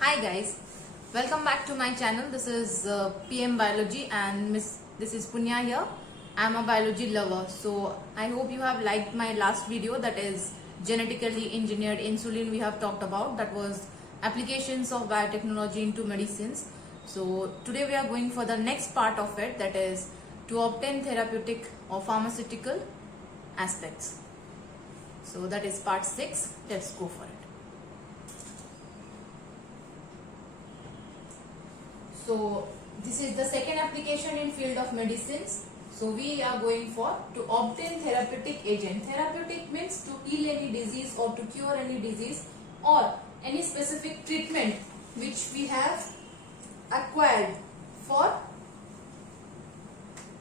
Hi guys, welcome back to my channel. This is PM Biology and this is Punya here. I'm a biology lover, so I hope you have liked my last video, that is genetically engineered insulin we have talked about. That was applications of biotechnology into medicines. So today we are going for the next part of it, that is to obtain therapeutic or pharmaceutical aspects. So that is part 6. Let's go for it. So this is the second application in field of medicines. So we are going for to obtain therapeutic agent. Therapeutic means to heal any disease or to cure any disease or any specific treatment which we have acquired for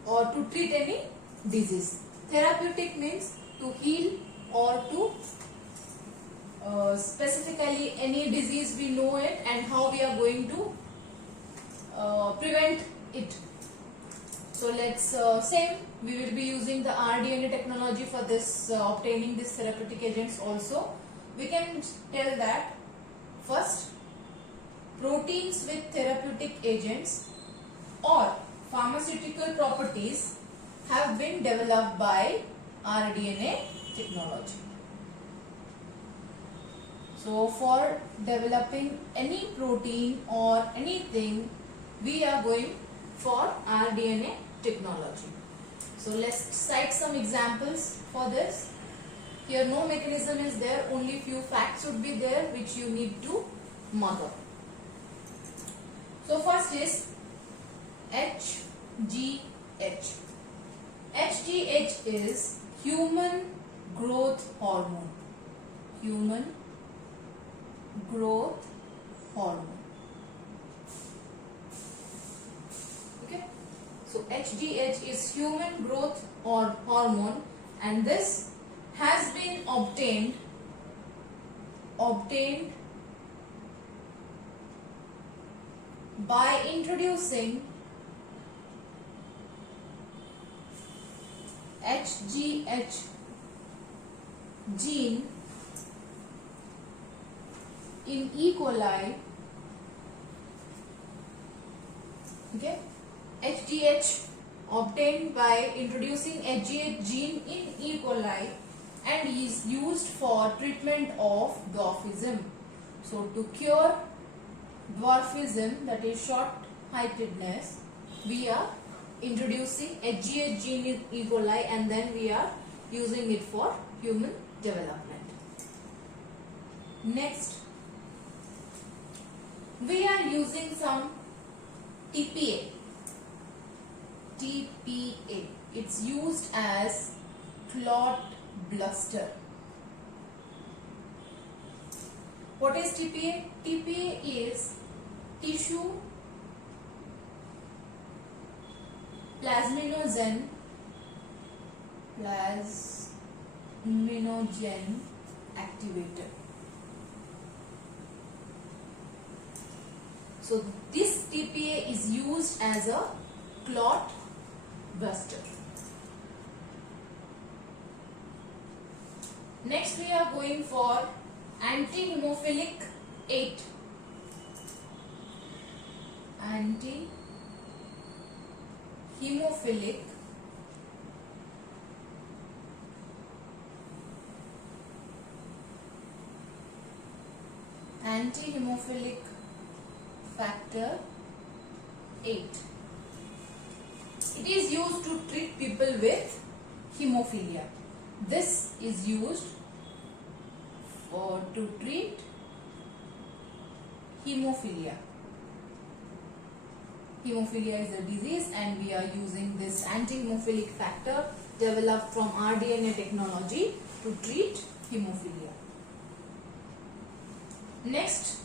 or to treat any disease. Therapeutic means to heal or to specifically any disease we know it and how we are going to prevent it. So let's say we will be using the rDNA technology for this obtaining these therapeutic agents also. We can tell that first, proteins with therapeutic agents or pharmaceutical properties have been developed by rDNA technology. So for developing any protein or anything, we are going for rDNA technology. So let's cite some examples for this. Here no mechanism is there, only few facts would be there which you need to mark up. So first is HGH. HGH is human growth hormone. Human growth hormone. So HGH is human growth or hormone, and this has been obtained by introducing HGH gene in E. coli. Okay. HGH obtained by introducing HGH gene in E. coli and is used for treatment of dwarfism. So to cure dwarfism, that is short-heightedness, we are introducing HGH gene in E. coli and then we are using it for human development. Next, we are using some TPA. TPA. It's used as clot buster. What is TPA? TPA is tissue plasminogen activator. So this TPA is used as a clot buster. Next we are going for anti-hemophilic 8. Anti-hemophilic factor 8. It is used to treat people with hemophilia. This is used to treat hemophilia. Hemophilia is a disease and we are using this anti-hemophilic factor developed from rDNA technology to treat hemophilia. Next,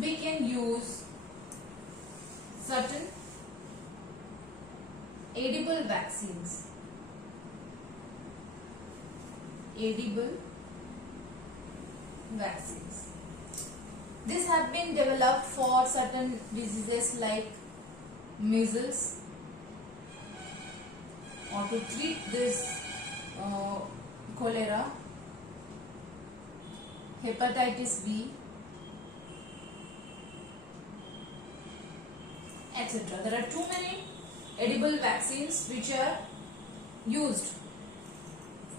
we can use certain edible vaccines. These have been developed for certain diseases like measles or to treat this cholera, hepatitis B, etc. There are too many edible vaccines which are used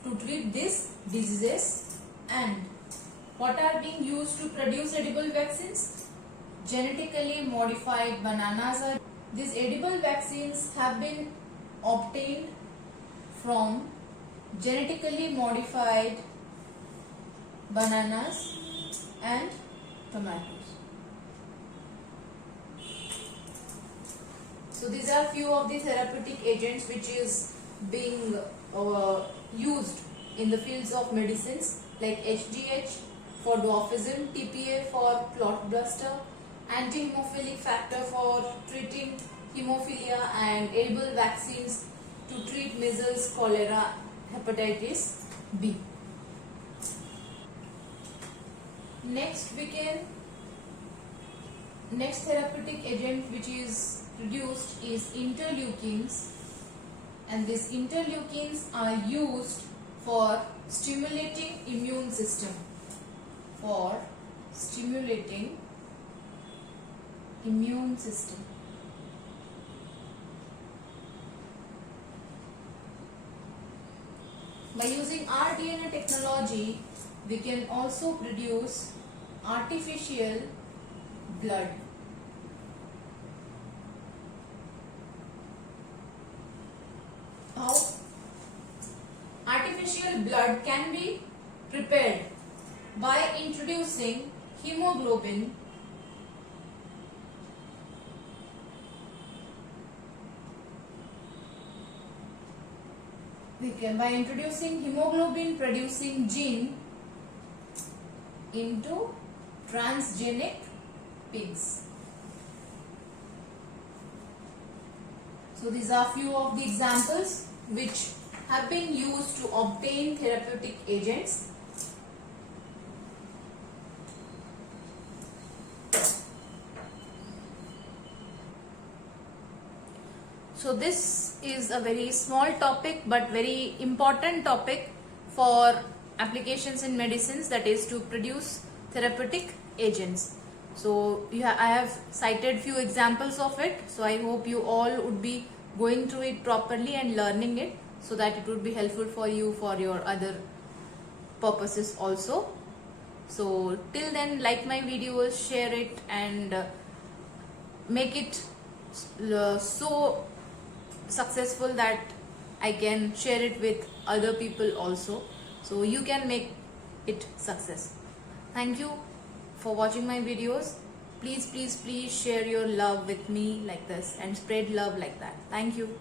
to treat these diseases. And what are being used to produce edible vaccines? Genetically modified bananas are. These edible vaccines have been obtained from genetically modified bananas and tomatoes. So these are few of the therapeutic agents which is being used in the fields of medicines, like HGH for dwarfism, TPA for clot buster, anti-hemophilic factor for treating hemophilia, and edible vaccines to treat measles, cholera, hepatitis B. Next therapeutic agent which is produced is interleukins, and these interleukins are used for stimulating immune system. For stimulating immune system. By using rDNA technology, we can also produce artificial blood. How? Artificial blood can be prepared by introducing hemoglobin producing gene into transgenic pigs. So these are few of the examples which have been used to obtain therapeutic agents. So this is a very small topic but very important topic for applications in medicines, that is to produce therapeutic agents. So I have cited few examples of it. So I hope you all would be going through it properly and learning it, so that it would be helpful for you for your other purposes also. So till then, like my videos, share it, and make it so successful that I can share it with other people also, so you can make it success. Thank you for watching my videos. Please share your love with me like this and spread love like that. Thank you.